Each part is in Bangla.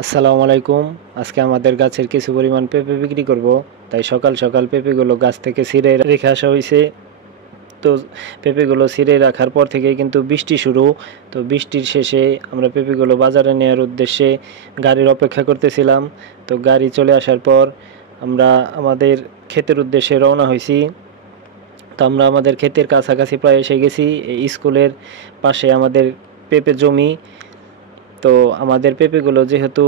আসসালামু আলাইকুম। আজকে আমাদের গাছের কিছু পরিমাণ পেঁপে বিক্রি করব, তাই সকাল সকাল পেঁপেগুলো গাছ থেকে ছিঁড়ে রেখে আসা হয়েছে। তো পেঁপেগুলো ছিঁড়ে রাখার পর থেকেই কিন্তু বৃষ্টি শুরু। তো বৃষ্টির শেষে আমরা পেঁপেগুলো বাজারে নেওয়ার উদ্দেশ্যে গাড়ির অপেক্ষা করতেছিলাম। তো গাড়ি চলে আসার পর আমরা আমাদের ক্ষেতের উদ্দেশ্যে রওনা হয়েছি। তো আমরা আমাদের ক্ষেতের কাছাকাছি প্রায় এসে গেছি। এই স্কুলের পাশে আমাদের পেঁপে জমি। তো আমাদের পেঁপেগুলো যেহেতু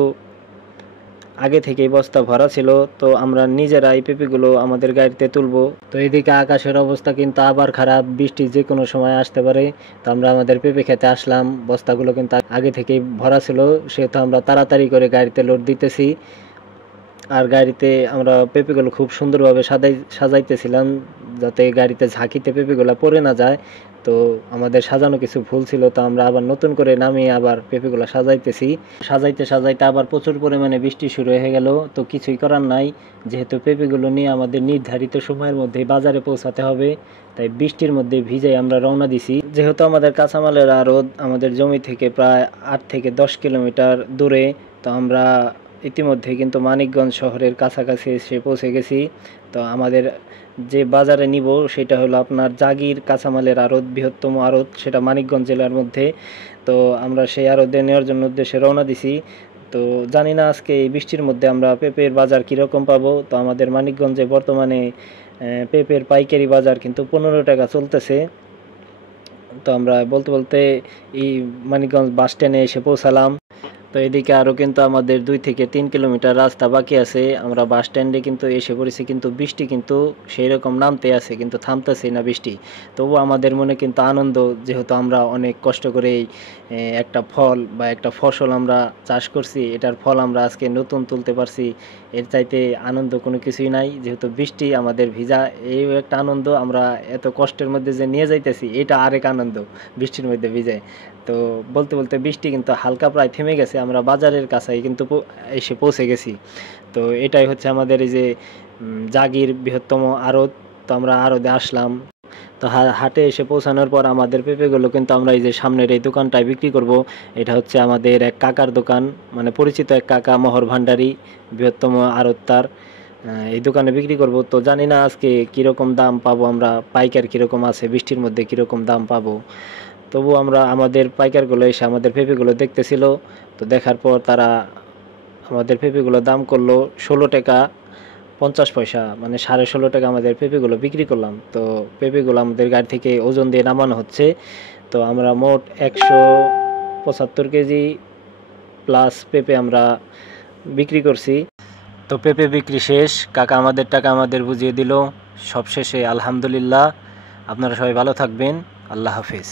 আগে থেকেই বস্তা ভরা ছিল, তো আমরা নিজেরাই পেঁপেগুলো আমাদের গাড়িতে তুলবো। তো এদিকে আকাশের অবস্থা কিন্তু আবার খারাপ, বৃষ্টি যে কোনো সময় আসতে পারে। তো আমরা আমাদের পেঁপে খেতে আসলাম, বস্তাগুলো কিন্তু আগে থেকেই ভরা ছিল, সেহেতু আমরা তাড়াতাড়ি করে গাড়িতে লোড দিতেছি। আর গাড়িতে আমরা পেঁপেগুলো খুব সুন্দরভাবে সাজাইতেছিলাম, যাতে গাড়িতে ঝাঁকিতে পেঁপেগুলো পড়ে না যায়। তো আমাদের সাজানো কিছু ভুল ছিল, তো আমরা আবার নতুন করে নামিয়ে আবার পেঁপেগুলো সাজাইতেছি। সাজাইতে সাজাইতে আবার প্রচুর পরিমাণে বৃষ্টি শুরু হয়ে গেল। তো কিছুই করার নাই, যেহেতু পেঁপেগুলো নিয়ে আমাদের নির্ধারিত সময়ের মধ্যে বাজারে পৌঁছাতে হবে, তাই বৃষ্টির মধ্যে ভিজে আমরা রওনা দিছি। যেহেতু আমাদের কাঁচামালের আড়ত আমাদের জমি থেকে প্রায় 8 থেকে 10 কিলোমিটার দূরে, তো আমরা ইতিমধ্যে কিন্তু মানিকগঞ্জ শহরের কাছাকাছি এসে পৌঁছে গেছি। তো আমাদের যে বাজারে নিব সেটা হলো আপনার জাগির কাঁচামালের আড়ত, বৃহত্তম আড়ত, সেটা মানিকগঞ্জ জেলার মধ্যে। তো আমরা সেই আড়তে নেওয়ার জন্য উদ্দেশ্যে রওনা দিছি। তো জানি না আজকে এই বৃষ্টির মধ্যে আমরা পেঁপের বাজার কীরকম পাবো। তো আমাদের মানিকগঞ্জে বর্তমানে পেঁপের পাইকারি বাজার কিন্তু 15 টাকা চলতেছে। তো আমরা বলতে বলতে এই মানিকগঞ্জ বাস স্ট্যান্ডে এসে পৌঁছালাম। তো এদিকে আরও কিন্তু আমাদের 2 থেকে 3 কিলোমিটার রাস্তা বাকি আছে। আমরা বাস স্ট্যান্ডে কিন্তু এসে পড়েছি, কিন্তু বৃষ্টি কিন্তু সেই রকম নামতে আছে, কিন্তু থামতেছে না বৃষ্টি। তবু আমাদের মনে কিন্তু আনন্দ, যেহেতু আমরা অনেক কষ্ট করে একটা ফল বা একটা ফসল আমরা চাষ করছি, এটার ফল আমরা আজকে নতুন তুলতে পারছি। এর চাইতে আনন্দ কোনো কিছুই নাই। যেহেতু বৃষ্টি আমাদের ভিজা, এই একটা আনন্দ। আমরা এত কষ্টের মধ্যে যে নিয়ে যাইতেছি, এটা আরেক আনন্দ বৃষ্টির মধ্যে ভিজে। তো বলতে বলতে বৃষ্টি কিন্তু হালকা প্রায় থেমে গেছে, আমরা বাজারের কাছেই কিন্তু এসে পৌঁছে গেছি। তো এটাই হচ্ছে আমাদের এই যে জাগির বৃহত্তম আড়ত। তো আমরা আড়তে আসলাম। তো হাটে এসে পৌঁছানোর পর আমাদের পেঁপেগুলো কিন্তু আমরা এই যে সামনের এই দোকানটায় বিক্রি করব। এটা হচ্ছে আমাদের এক কাকার দোকান, মানে পরিচিত এক কাকা, মোহর ভান্ডারী, বৃহত্তম আড়তদার। এই দোকানে বিক্রি করব। তো জানি না আজকে কীরকম দাম পাবো, আমরা পাইকার কীরকম আছে, বৃষ্টির মধ্যে কীরকম দাম পাবো। তবু আমরা আমাদের পাইকারগুলো এসে আমাদের পেঁপেগুলো দেখতেছিল। তো দেখার পর তারা আমাদের পেঁপেগুলো দাম করলো 16 টাকা 50 পয়সা, মানে 16.5 টাকা আমাদের পেঁপেগুলো বিক্রি করলাম। তো পেঁপেগুলো আমাদের গাড়ি থেকে ওজন দিয়ে নামানো হচ্ছে। তো আমরা মোট 175 কেজি প্লাস পেঁপে আমরা বিক্রি করছি। তো পেঁপে বিক্রি শেষ, কাকা আমাদের টাকা আমাদের বুঝিয়ে দিল। সবশেষে আলহামদুলিল্লাহ। আপনারা সবাই ভালো থাকবেন। আল্লাহ হাফেজ।